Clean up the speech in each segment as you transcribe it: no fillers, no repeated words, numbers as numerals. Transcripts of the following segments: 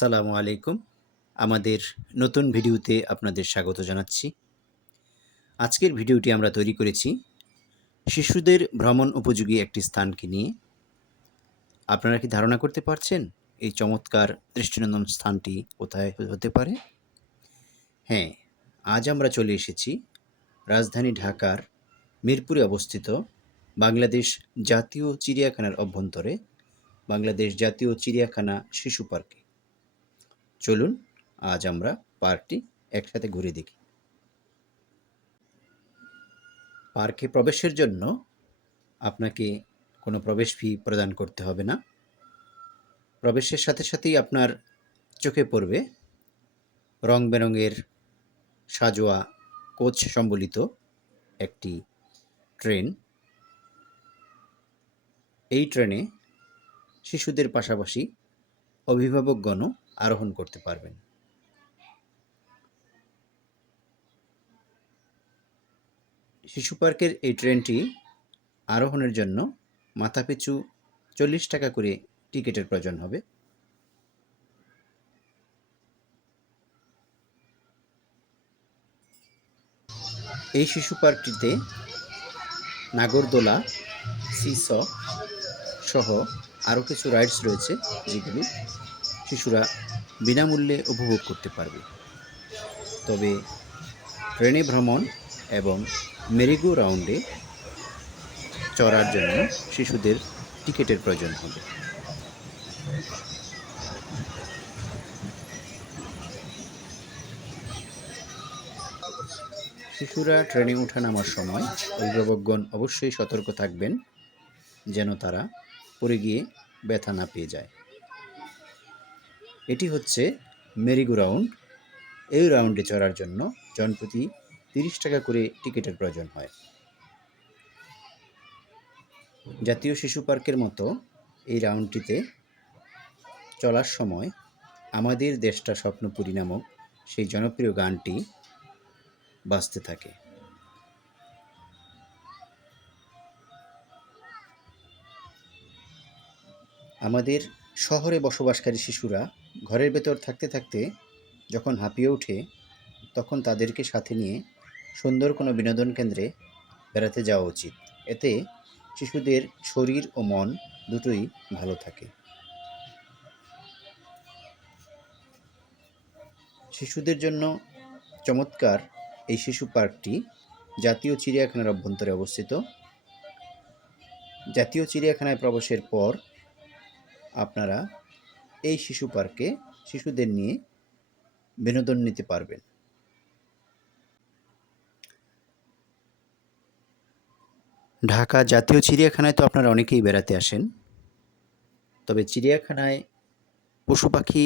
আসসালামু আলাইকুম। আমাদের নতুন ভিডিওতে আপনাদের স্বাগত জানাচ্ছি। আজকের ভিডিওটি আমরা তৈরি করেছি শিশুদের ভ্রমণ উপযোগী একটি স্থানকে নিয়ে। আপনারা কি ধারণা করতে পারছেন এই চমৎকার দৃষ্টিনন্দন স্থানটি কোথায় হতে পারে? হ্যাঁ, আজ আমরা চলে এসেছি রাজধানী ঢাকার মিরপুরে অবস্থিত বাংলাদেশ জাতীয় চিড়িয়াখানার অভ্যন্তরে বাংলাদেশ জাতীয় চিড়িয়াখানা শিশু পার্কে। চলুন আজ আমরা পার্কটি একসাথে ঘুরে দেখি। পার্কে প্রবেশের জন্য আপনাকে কোনো প্রবেশ ফি প্রদান করতে হবে না। প্রবেশের সাথে সাথেই আপনার চোখে পড়বে রং বেরঙের সাজোয়া কোচ সম্বলিত একটি ট্রেন। এই ট্রেনে শিশুদের পাশাপাশি অভিভাবকগণও আরোহণ করতে পারবেন। শিশু পার্কের এই ট্রেনটি আরোহণের জন্য মাথাপিছু 40 টাকা করে টিকিটের প্রয়োজন হবে। এই শিশু পার্কটিতে নাগরদোলা, সিস সহ আরও কিছু রাইডস রয়েছে, যেগুলো শিশুরা বিনামূল্যে উপভোগ করতে পারবে। তবে ট্রেনে ভ্রমণ এবং মেরিগো রাউন্ডে চড়ার জন্য শিশুদের টিকিটের প্রয়োজন হবে। শিশুরা ট্রেনে ওঠা নামার সময় অভিভাবকগণ অবশ্যই সতর্ক থাকবেন যেন তারা পড়ে গিয়ে ব্যথা না পেয়ে যায়। এটি হচ্ছে মেরিগো রাউন্ড। এই রাউন্ডে চড়ার জন্য জনপ্রতি 30 টাকা করে টিকিটের প্রয়োজন হয়। জাতীয় শিশু পার্কের মতো এই রাউন্ডটিতে চলার সময় আমাদের দেশটা স্বপ্নপুরী নামক সেই জনপ্রিয় গানটি বাজতে থাকে। আমাদের শহরে বসবাসকারী শিশুরা ঘরের ভেতর থাকতে থাকতে যখন হাঁপিয়ে ওঠে, তখন তাদেরকে সাথে নিয়ে সুন্দর কোনো বিনোদন কেন্দ্রে বেড়াতে যাওয়া উচিত। এতে শিশুদের শরীর ও মন দুটোই ভালো থাকে। শিশুদের জন্য চমৎকার এই শিশু পার্কটি জাতীয় চিড়িয়াখানার অভ্যন্তরে অবস্থিত। জাতীয় চিড়িয়াখানায় প্রবেশের পর আপনারা এই শিশু পার্কে শিশুদের নিয়ে বিনোদন নিতে পারবেন। ঢাকা জাতীয় চিড়িয়াখানায় তো আপনারা অনেকেই বেড়াতে আসেন, তবে চিড়িয়াখানায় পশু পাখি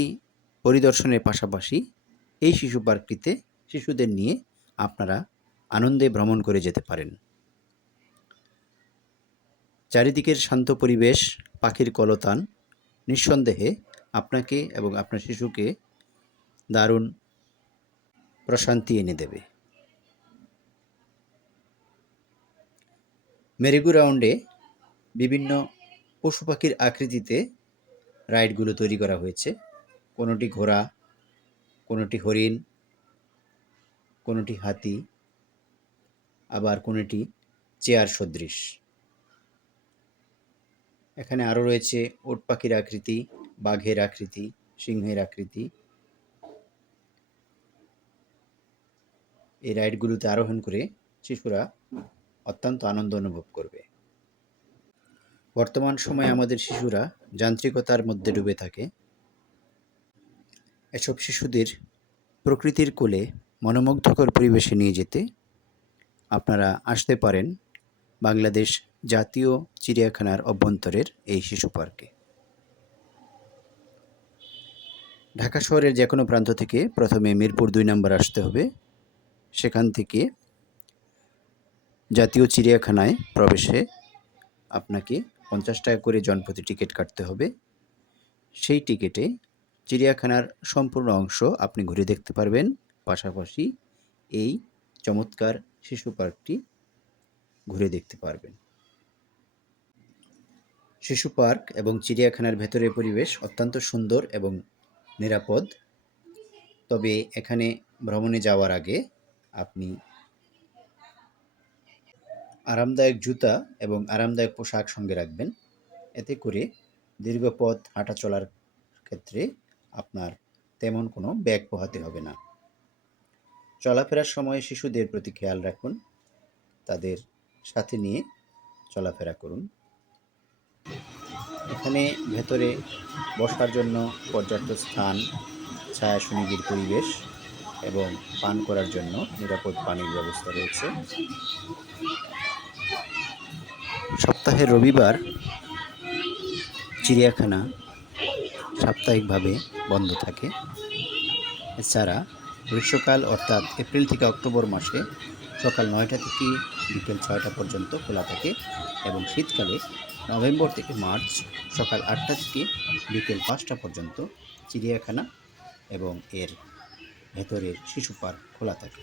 পরিদর্শনের পাশাপাশি এই শিশু পার্কটিতে শিশুদের নিয়ে আপনারা আনন্দে ভ্রমণ করে যেতে পারেন। চারিদিকের শান্ত পরিবেশ, পাখির কলতান নিঃসন্দেহে আপনাকে এবং আপনার শিশুকে দারুণ প্রশান্তি এনে দেবে। মেরিগো রাউন্ডে বিভিন্ন পশু পাখির আকৃতিতে রাইডগুলো তৈরি করা হয়েছে। কোনোটি ঘোড়া, কোনোটি হরিণ, কোনোটি হাতি, আবার কোনোটি চেয়ার সদৃশ। এখানে আরও রয়েছে ওট পাখির আকৃতি, বাঘের আকৃতি, সিংহের আকৃতি। এই রাইডগুলোতে আরোহণ করে শিশুরা অত্যন্ত আনন্দ অনুভব করবে। বর্তমান সময়ে আমাদের শিশুরা যান্ত্রিকতার মধ্যে ডুবে থাকে। এসব শিশুদের প্রকৃতির কোলে মনোমুগ্ধকর পরিবেশে নিয়ে যেতে আপনারা আসতে পারেন বাংলাদেশ জাতীয় চিড়িয়াখানার অভ্যন্তরের এই শিশু পার্কে। ঢাকা শহরের যে কোনো প্রান্ত থেকে প্রথমে মিরপুর 2 নম্বর আসতে হবে। সেখান থেকে জাতীয় চিড়িয়াখানায় প্রবেশে আপনাকে 50 টাকা করে জনপ্রতি টিকিট কাটতে হবে। সেই টিকিটে চিড়িয়াখানার সম্পূর্ণ অংশ আপনি ঘুরে দেখতে পারবেন, পাশাপাশি এই চমৎকার শিশু পার্কটি ঘুরে দেখতে পারবেন। শিশু পার্ক এবং চিড়িয়াখানার ভেতরের পরিবেশ অত্যন্ত সুন্দর এবং নিরাপদ। তবে এখানে ভ্রমণে যাওয়ার আগে আপনি আরামদায়ক জুতা এবং আরামদায়ক পোশাক সঙ্গে রাখবেন। এতে করে দীর্ঘ পথ হাঁটা চলার ক্ষেত্রে আপনার তেমন কোনো ব্যাগ পোহাতে হবে না। চলাফেরার সময় শিশুদের প্রতি খেয়াল রাখুন, তাদের সাথে নিয়ে চলাফেরা করুন। এখানে ভেতরে বসার জন্য পর্যাপ্ত স্থান, ছায়া সুনিবিড় পরিবেশ এবং পান করার জন্য নিরাপদ পানির ব্যবস্থা রয়েছে। সপ্তাহের রবিবার চিড়িয়াখানা সাপ্তাহিকভাবে বন্ধ থাকে। এছাড়া গ্রীষ্মকাল অর্থাৎ এপ্রিল থেকে অক্টোবর মাসে সকাল ৯টা থেকে বিকেল ৬টা পর্যন্ত খোলা থাকে এবং শীতকালে নভেম্বর থেকে মার্চ সকাল ৮টা থেকে বিকেল ৫টা পর্যন্ত চিড়িয়াখানা এবং এর ভেতরের শিশু পার্ক খোলা থাকে।